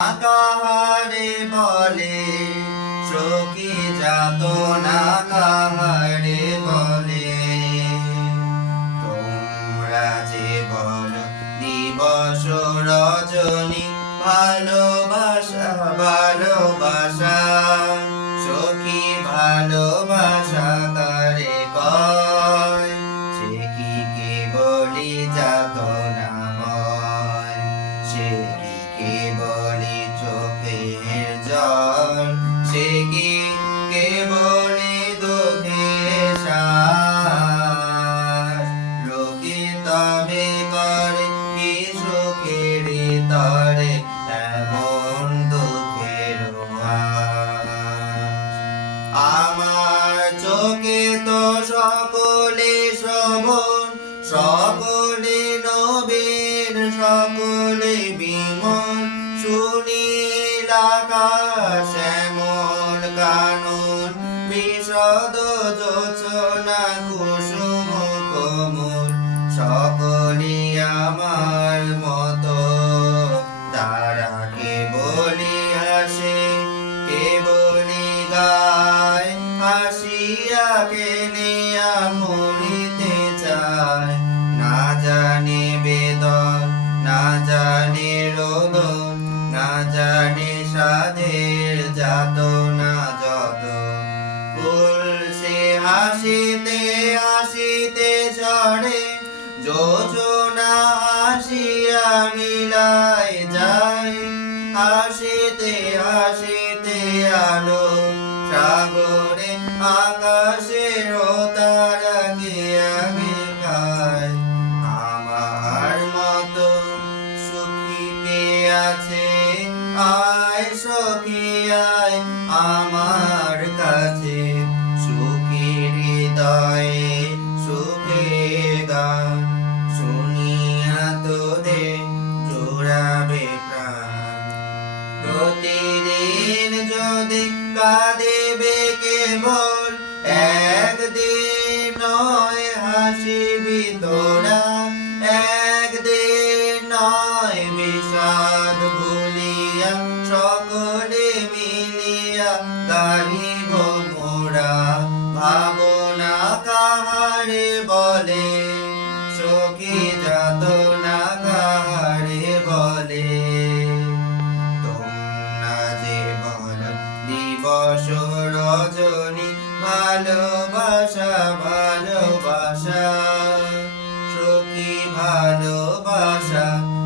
কাহারে বলে চোখে যাত না কাহারে বলে। তোমরা যে বল দিবস রজনী ভালোবাসা ভালোবাসা শোভন সকলে নবীন, সকলে বিমল। সুনীল আকাশ এমন কানন, বিশদ যোচনা কুসুম কোমল। সকলি আমার মতো তারা কে বলি আসে কে বলি গায় হাসিয়া কে নিয়া জানে রোদন না জানে সাধের যাত না যত ফুল সে হাসিতে মিলাই যায়। হাসিতে হাসিতে আলো, সাগরে আকাশের আছে, আয় সখী, আয় আমার কাছে। সুখী হৃদয়ে সুখের গান শুনিয়া তোদের জোড়াবে প্রাণ। প্রতিদিন যদি কাঁদেবে কেবল, একদিন নয় হাসিবি তোরা, একদিন নয় সকলে মিলিয়া গাহিব মোরা, ভাবনা কাহারে বলে? সখী যত না কাহারে বলে? তোমরা যে বল দিবস রজনী, ভালোবাসা ভালোবাসা। সখী ভালোবাসা